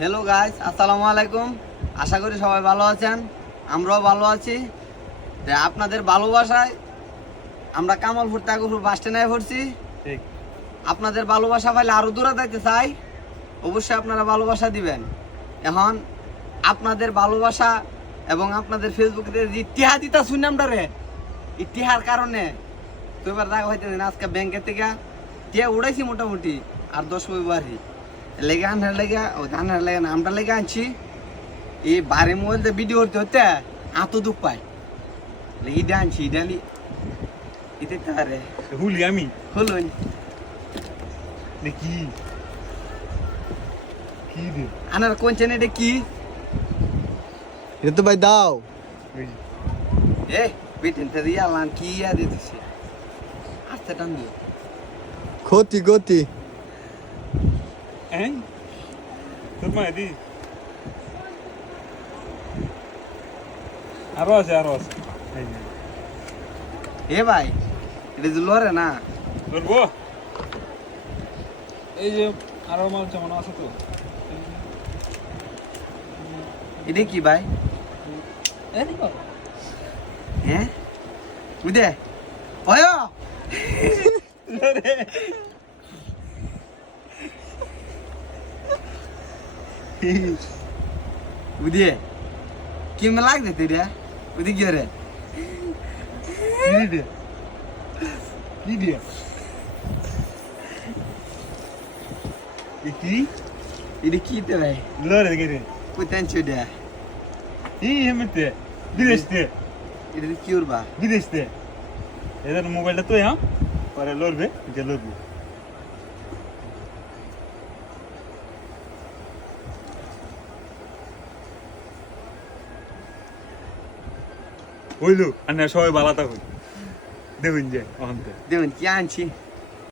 Hello guys, আসসালামু আলাইকুম। আশা করি সবাই ভালো আছেন, আমরাও ভালো আছি। আপনাদের ভালোবাসায় আমরা কামালপুর তাগুপুর বাস স্ট্যান্ডে পড়ছি। ঠিক। আপনাদের ভালোবাসা পাইলে আরো দূরে যাইতে চাই, অবশ্যই আপনারা ভালোবাসা দিবেন। এখন আপনাদের ভালোবাসা এবং আপনাদের ফেসবুকে যে ইতিহাস দিতা শুনলাম রে, ইতিহার কারণে তো এবার দেখা হইতে দিন আজকে ব্যাংকের থেকে টিয়া উড়াইছি মোটামুটি আর 10 ফেব্রুয়ারি লেগে আনার লেগে আনার লেগে নামটা লেগে আনছি। এই বারে মোবাইল দিয়ে ভিডিও করতে হতে এত দুঃখ পাই ইডে আনছি ইডালি ইতে তারে হুলি আমি হলুন দেখি কি রে আনার কোন চেন এটা কি এটা তো ভাই দাও ওই এ বিটেন তে রিয়া লান কি ইয়া দিতেছে আস্তে টান দিও গতি গতি হ্যাঁ তোর মা দি আরো আছে এই যে এ ভাই এটা যে লরে না ধরবো এই যে আরো মাল যেমন আছে তো এটা কি ভাই হ্যাঁ বুঝে ওয় বুঝে কি মে লাগছে তুই বুঝি কি রে কি দিয়ে কি এটা কি তে ভাই লরে দেখে রে কোথায় চুড়ে এই হেমতে বিদেশ তে এটা কি উড়বা বিদেশ তে এদের মোবাইলটা তো হ্যাঁ পরে লড়বে যে লড়বে হইলো আর না সবাই ভালো থাকুন দেখুন যে অহন্তে দেখুন কি আনছি